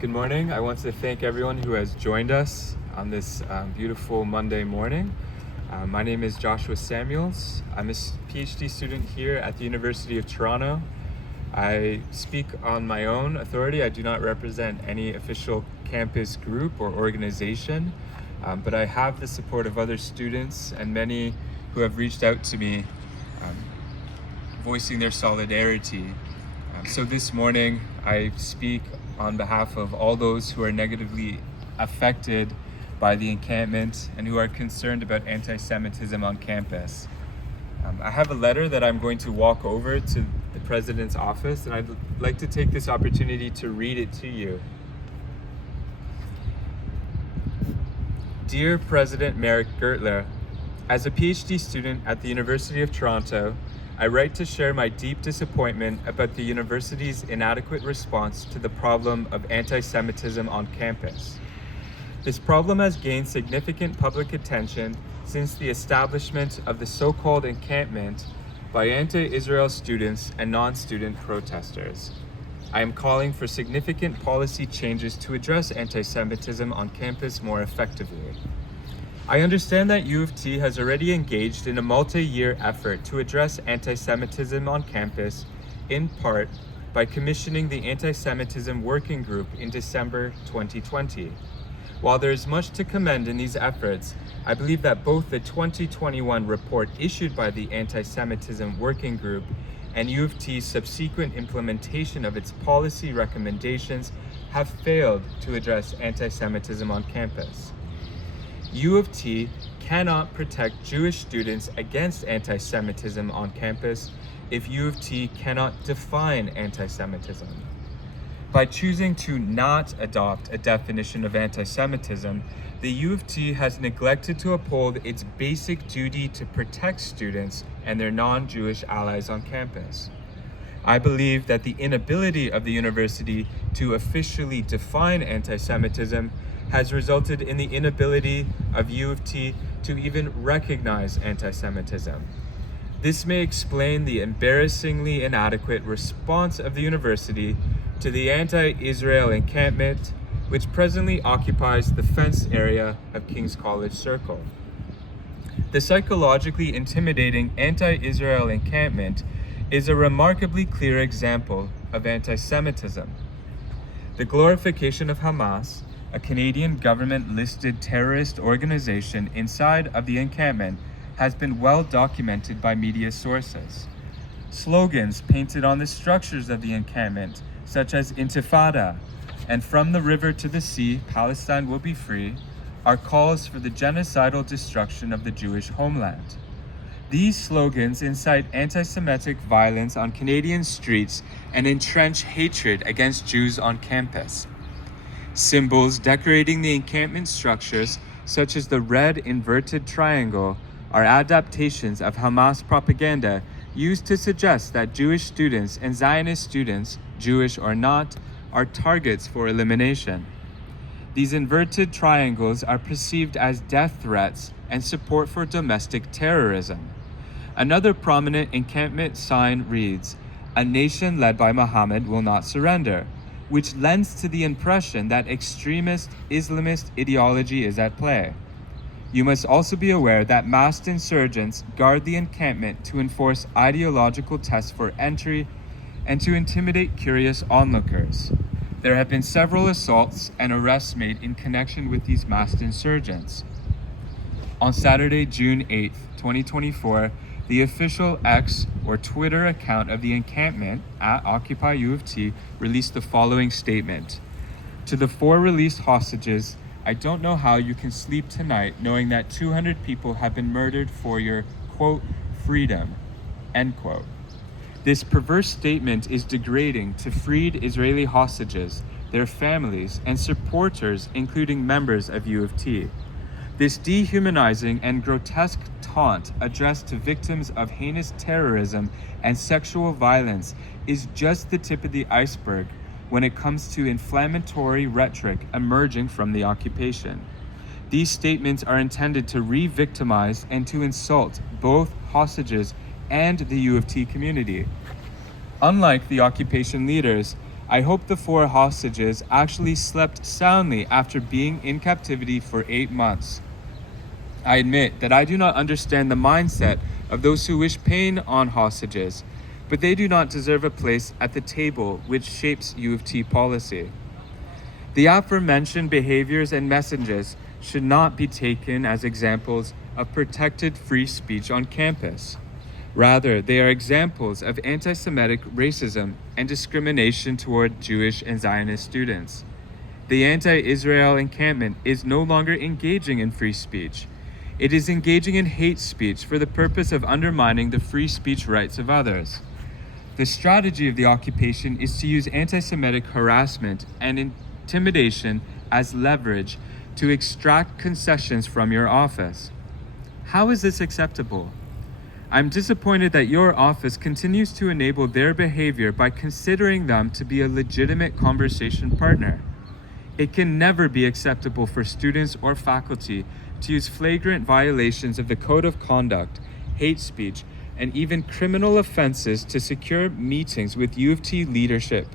Good morning. I want to thank everyone who has joined us on this beautiful Monday morning. My name is Joshua Samuels. I'm a PhD student here at the University of Toronto. I speak on my own authority. I do not represent any official campus group or organization, but I have the support of other students and many who have reached out to me voicing their solidarity. So this morning I speak on behalf of all those who are negatively affected by the encampment and who are concerned about anti-Semitism on campus. I have a letter that I'm going to walk over to the President's office, and I'd like to take this opportunity to read it to you. Dear President Meric Gertler, as a PhD student at the University of Toronto, I write to share my deep disappointment about the university's inadequate response to the problem of anti-Semitism on campus. This problem has gained significant public attention since the establishment of the so-called encampment by anti-Israel students and non-student protesters. I am calling for significant policy changes to address anti-Semitism on campus more effectively. I understand that U of T has already engaged in a multi-year effort to address anti-Semitism on campus, in part by commissioning the Anti-Semitism Working Group in December 2020. While there is much to commend in these efforts, I believe that both the 2021 report issued by the Anti-Semitism Working Group and U of T's subsequent implementation of its policy recommendations have failed to address anti-Semitism on campus. U of T cannot protect Jewish students against anti-Semitism on campus if U of T cannot define anti-Semitism. By choosing to not adopt a definition of anti-Semitism, the U of T has neglected to uphold its basic duty to protect students and their non-Jewish allies on campus. I believe that the inability of the university to officially define anti-Semitism has resulted in the inability of U of T to even recognize anti-Semitism. This may explain the embarrassingly inadequate response of the university to the anti-Israel encampment, which presently occupies the fenced area of King's College Circle. The psychologically intimidating anti-Israel encampment is a remarkably clear example of anti-Semitism. The glorification of Hamas, a Canadian government-listed terrorist organization inside of the encampment, has been well documented by media sources. Slogans painted on the structures of the encampment, such as Intifada and From the River to the Sea, Palestine will be free, are calls for the genocidal destruction of the Jewish homeland. These slogans incite anti-Semitic violence on Canadian streets and entrench hatred against Jews on campus. Symbols decorating the encampment structures, such as the red inverted triangle, are adaptations of Hamas propaganda used to suggest that Jewish students and Zionist students, Jewish or not, are targets for elimination. These inverted triangles are perceived as death threats and support for domestic terrorism. Another prominent encampment sign reads, "A nation led by Muhammad will not surrender," which lends to the impression that extremist Islamist ideology is at play. You must also be aware that masked insurgents guard the encampment to enforce ideological tests for entry and to intimidate curious onlookers. There have been several assaults and arrests made in connection with these masked insurgents. On Saturday, June 8th, 2024, the official X or Twitter account of the encampment at Occupy U of T released the following statement. To the 4 released hostages, I don't know how you can sleep tonight knowing that 200 people have been murdered for your, quote, freedom, end quote. This perverse statement is degrading to freed Israeli hostages, their families, and supporters, including members of U of T. This dehumanizing and grotesque taunt addressed to victims of heinous terrorism and sexual violence is just the tip of the iceberg when it comes to inflammatory rhetoric emerging from the occupation. These statements are intended to re-victimize and to insult both hostages and the U of T community. Unlike the occupation leaders, I hope the 4 hostages actually slept soundly after being in captivity for 8 months. I admit that I do not understand the mindset of those who wish pain on hostages, but they do not deserve a place at the table which shapes U of T policy. The aforementioned behaviors and messages should not be taken as examples of protected free speech on campus. Rather, they are examples of anti-Semitic racism and discrimination toward Jewish and Zionist students. The anti-Israel encampment is no longer engaging in free speech. It is engaging in hate speech for the purpose of undermining the free speech rights of others. The strategy of the occupation is to use anti-Semitic harassment and intimidation as leverage to extract concessions from your office. How is this acceptable? I'm disappointed that your office continues to enable their behavior by considering them to be a legitimate conversation partner. It can never be acceptable for students or faculty to use flagrant violations of the Code of Conduct, hate speech, and even criminal offenses to secure meetings with U of T leadership.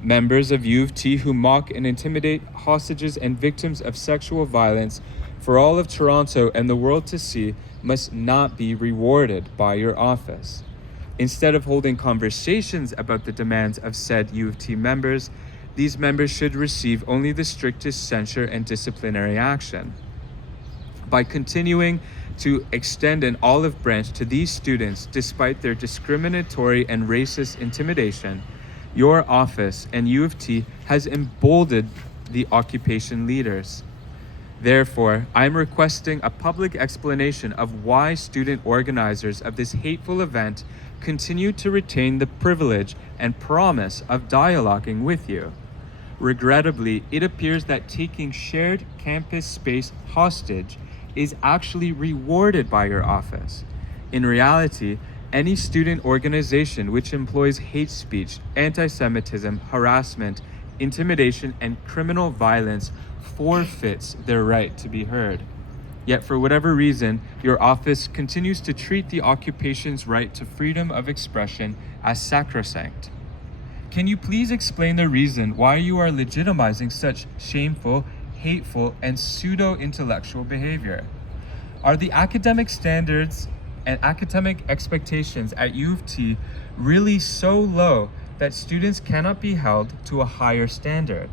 Members of U of T who mock and intimidate hostages and victims of sexual violence for all of Toronto and the world to see must not be rewarded by your office. Instead of holding conversations about the demands of said U of T members, these members should receive only the strictest censure and disciplinary action. By continuing to extend an olive branch to these students despite their discriminatory and racist intimidation, your office and U of T has emboldened the occupation leaders. Therefore, I am requesting a public explanation of why student organizers of this hateful event continue to retain the privilege and promise of dialoguing with you. Regrettably, it appears that taking shared campus space hostage is actually rewarded by your office. In reality, any student organization which employs hate speech, anti-Semitism, harassment, intimidation, and criminal violence forfeits their right to be heard. Yet for whatever reason, your office continues to treat the occupation's right to freedom of expression as sacrosanct. Can you please explain the reason why you are legitimizing such shameful, hateful, and pseudo-intellectual behavior? Are the academic standards and academic expectations at U of T really so low that students cannot be held to a higher standard?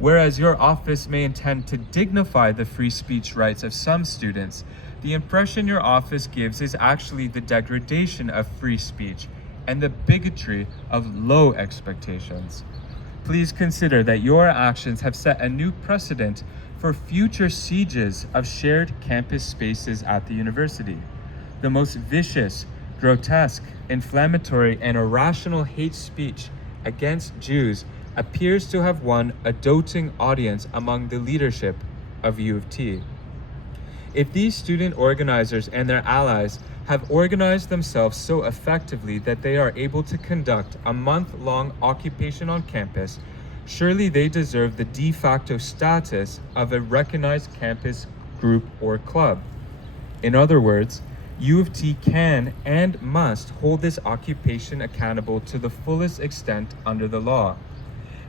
Whereas your office may intend to dignify the free speech rights of some students, the impression your office gives is actually the degradation of free speech and the bigotry of low expectations. Please consider that your actions have set a new precedent for future sieges of shared campus spaces at the university. The most vicious, grotesque, inflammatory, and irrational hate speech against Jews appears to have won a doting audience among the leadership of U of T. If these student organizers and their allies have organized themselves so effectively that they are able to conduct a month-long occupation on campus, surely they deserve the de facto status of a recognized campus group or club. In other words, U of T can and must hold this occupation accountable to the fullest extent under the law.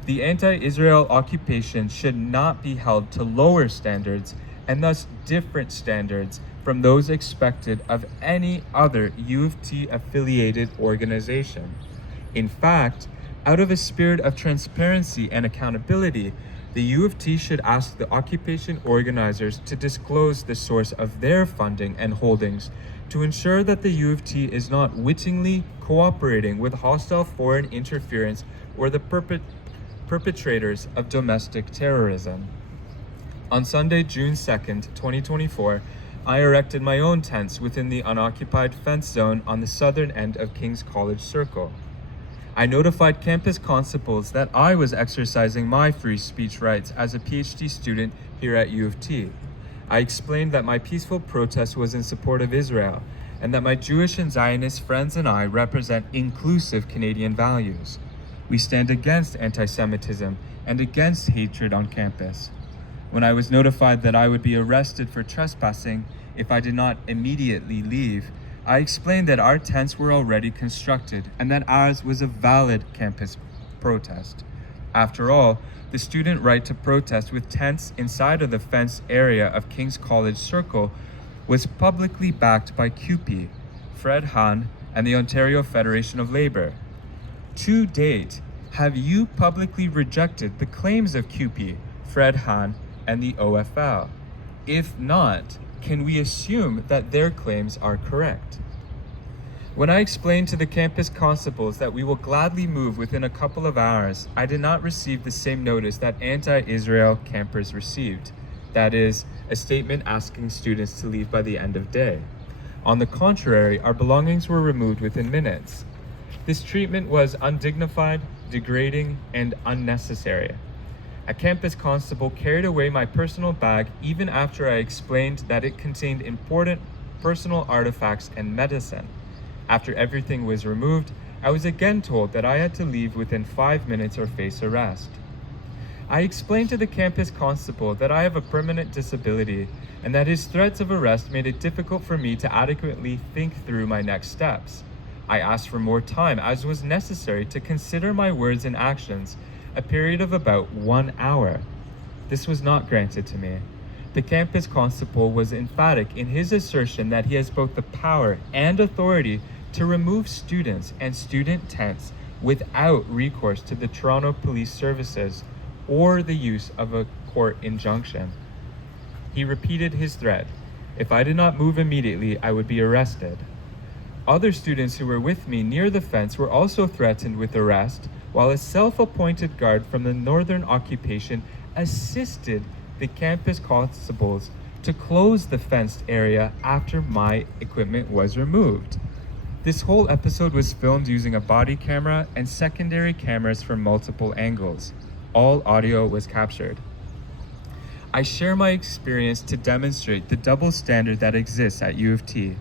The anti-Israel occupation should not be held to lower standards and thus different standards from those expected of any other U of T affiliated organization. In fact, out of a spirit of transparency and accountability, the U of T should ask the occupation organizers to disclose the source of their funding and holdings to ensure that the U of T is not wittingly cooperating with hostile foreign interference or the perpetrators of domestic terrorism. On Sunday, June 2nd, 2024, I erected my own tents within the unoccupied fence zone on the southern end of King's College Circle. I notified campus constables that I was exercising my free speech rights as a PhD student here at U of T. I explained that my peaceful protest was in support of Israel and that my Jewish and Zionist friends and I represent inclusive Canadian values. We stand against anti-Semitism and against hatred on campus. When I was notified that I would be arrested for trespassing if I did not immediately leave, I explained that our tents were already constructed and that ours was a valid campus protest. After all, the student right to protest with tents inside of the fenced area of King's College Circle was publicly backed by CUPE, Fred Hahn, and the Ontario Federation of Labour. To date, have you publicly rejected the claims of CUPE, Fred Hahn, and the OFL? If not, can we assume that their claims are correct? When I explained to the campus constables that we will gladly move within a couple of hours, I did not receive the same notice that anti-Israel campers received. That is, a statement asking students to leave by the end of day. On the contrary, our belongings were removed within minutes. This treatment was undignified, degrading, and unnecessary. A campus constable carried away my personal bag even after I explained that it contained important personal artifacts and medicine. After everything was removed, I was again told that I had to leave within 5 minutes or face arrest. I explained to the campus constable that I have a permanent disability and that his threats of arrest made it difficult for me to adequately think through my next steps. I asked for more time as was necessary to consider my words and actions, a period of about 1 hour. This was not granted to me. The campus constable was emphatic in his assertion that he has both the power and authority to remove students and student tents without recourse to the Toronto Police Services or the use of a court injunction. He repeated his threat: if I did not move immediately, I would be arrested. Other students who were with me near the fence were also threatened with arrest, while a self-appointed guard from the Northern Occupation assisted the campus constables to close the fenced area after my equipment was removed. This whole episode was filmed using a body camera and secondary cameras from multiple angles. All audio was captured. I share my experience to demonstrate the double standard that exists at U of T.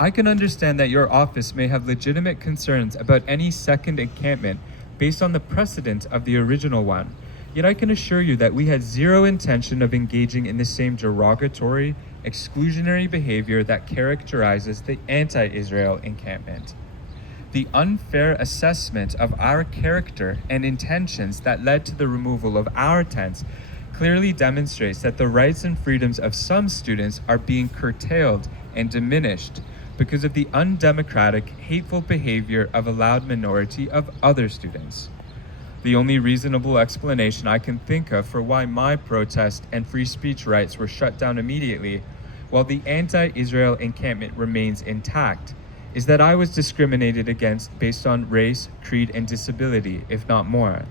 I can understand that your office may have legitimate concerns about any second encampment based on the precedent of the original one, yet I can assure you that we had zero intention of engaging in the same derogatory, exclusionary behavior that characterizes the anti-Israel encampment. The unfair assessment of our character and intentions that led to the removal of our tents clearly demonstrates that the rights and freedoms of some students are being curtailed and diminished because of the undemocratic, hateful behavior of a loud minority of other students. The only reasonable explanation I can think of for why my protest and free speech rights were shut down immediately, while the anti-Israel encampment remains intact, is that I was discriminated against based on race, creed, and disability, if not more.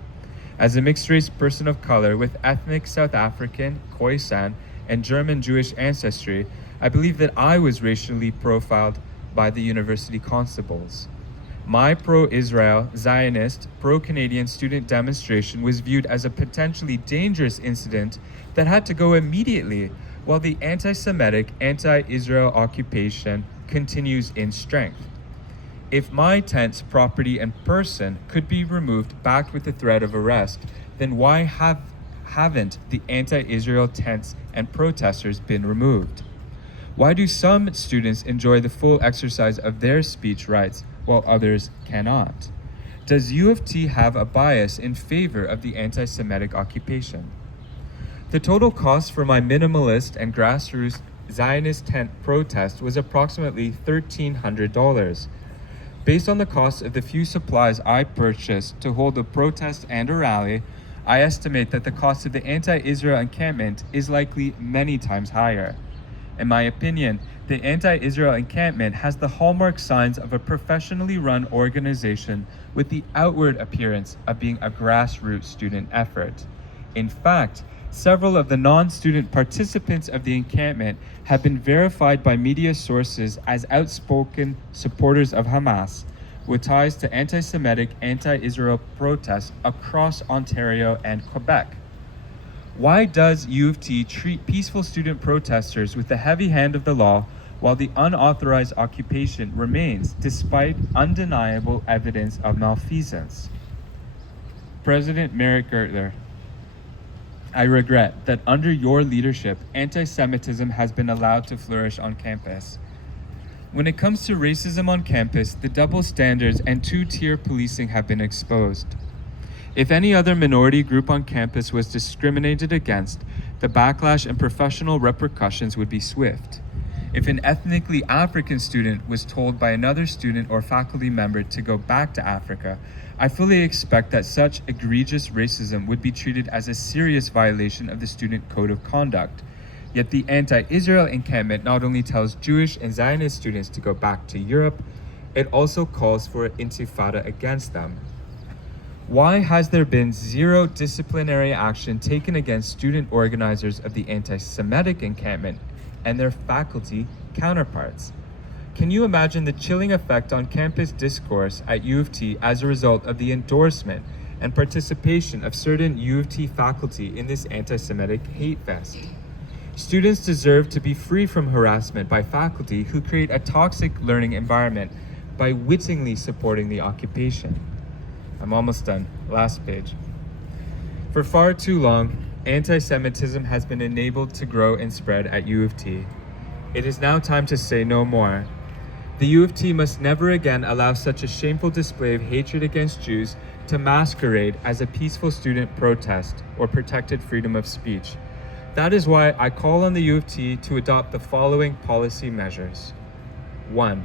As a mixed-race person of color with ethnic South African, Khoisan, and German Jewish ancestry, I believe that I was racially profiled by the university constables. My pro-Israel, Zionist, pro-Canadian student demonstration was viewed as a potentially dangerous incident that had to go immediately, while the anti-Semitic, anti-Israel occupation continues in strength. If my tents, property, and person could be removed backed with the threat of arrest, then why haven't the anti-Israel tents and protesters been removed? Why do some students enjoy the full exercise of their speech rights while others cannot? Does U of T have a bias in favor of the anti-Semitic occupation? The total cost for my minimalist and grassroots Zionist tent protest was approximately $1,300. Based on the cost of the few supplies I purchased to hold a protest and a rally, I estimate that the cost of the anti-Israel encampment is likely many times higher. In my opinion, the anti-Israel encampment has the hallmark signs of a professionally run organization with the outward appearance of being a grassroots student effort. In fact, several of the non-student participants of the encampment have been verified by media sources as outspoken supporters of Hamas, with ties to anti-Semitic, anti-Israel protests across Ontario and Quebec. Why does U of T treat peaceful student protesters with the heavy hand of the law while the unauthorized occupation remains despite undeniable evidence of malfeasance? President Meric Gertler, I regret that under your leadership, anti-Semitism has been allowed to flourish on campus. When it comes to racism on campus, the double standards and two-tier policing have been exposed. If any other minority group on campus was discriminated against, the backlash and professional repercussions would be swift. If an ethnically African student was told by another student or faculty member to go back to Africa, I fully expect that such egregious racism would be treated as a serious violation of the student code of conduct. Yet the anti-Israel encampment not only tells Jewish and Zionist students to go back to Europe, it also calls for an intifada against them. Why has there been zero disciplinary action taken against student organizers of the anti-Semitic encampment and their faculty counterparts? Can you imagine the chilling effect on campus discourse at U of T as a result of the endorsement and participation of certain U of T faculty in this anti-Semitic hate fest? Students deserve to be free from harassment by faculty who create a toxic learning environment by wittingly supporting the occupation. I'm almost done. Last page. For far too long, anti-Semitism has been enabled to grow and spread at U of T. It is now time to say no more. The U of T must never again allow such a shameful display of hatred against Jews to masquerade as a peaceful student protest or protected freedom of speech. That is why I call on the U of T to adopt the following policy measures. 1.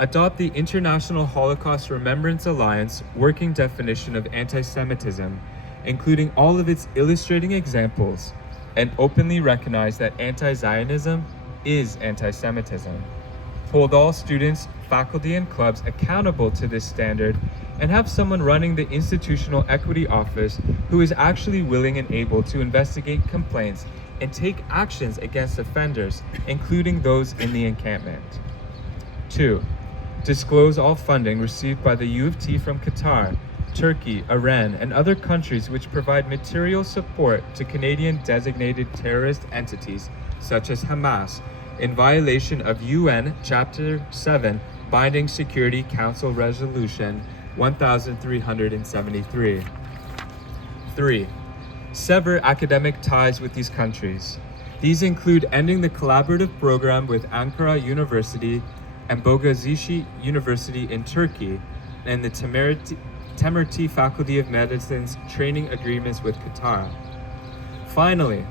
Adopt the International Holocaust Remembrance Alliance working definition of anti-Semitism, including all of its illustrating examples, and openly recognize that anti-Zionism is anti-Semitism. Hold all students, faculty, and clubs accountable to this standard, and have someone running the Institutional Equity Office who is actually willing and able to investigate complaints and take actions against offenders, including those in the encampment. 2. Disclose all funding received by the U of T from Qatar, Turkey, Iran, and other countries which provide material support to Canadian designated terrorist entities such as Hamas in violation of UN Chapter 7 Binding Security Council Resolution 1373. 3. Sever academic ties with these countries. These include ending the collaborative program with Ankara University and Bogazici University in Turkey and the Temirti Faculty of Medicine's training agreements with Qatar. Finally,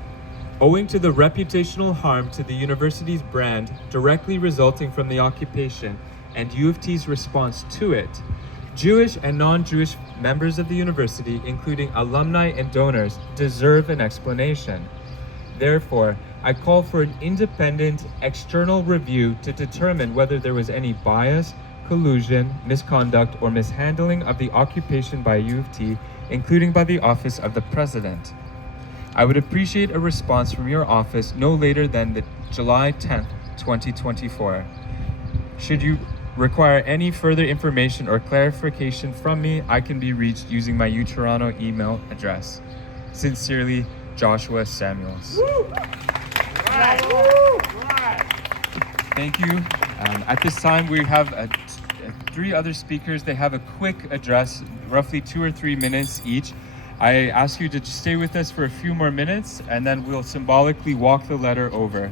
owing to the reputational harm to the university's brand directly resulting from the occupation and U of T's response to it, Jewish and non-Jewish members of the university, including alumni and donors, deserve an explanation. Therefore, I call for an independent external review to determine whether there was any bias, collusion, misconduct, or mishandling of the occupation by U of T, including by the Office of the President. I would appreciate a response from your office no later than the July 10th, 2024. Should you require any further information or clarification from me, I can be reached using my UToronto email address. Sincerely, Joshua Samuels. Thank you. At this time, we have three other speakers. They have a quick address, roughly 2 or 3 minutes each. I ask you to just stay with us for a few more minutes, and then we'll symbolically walk the letter over.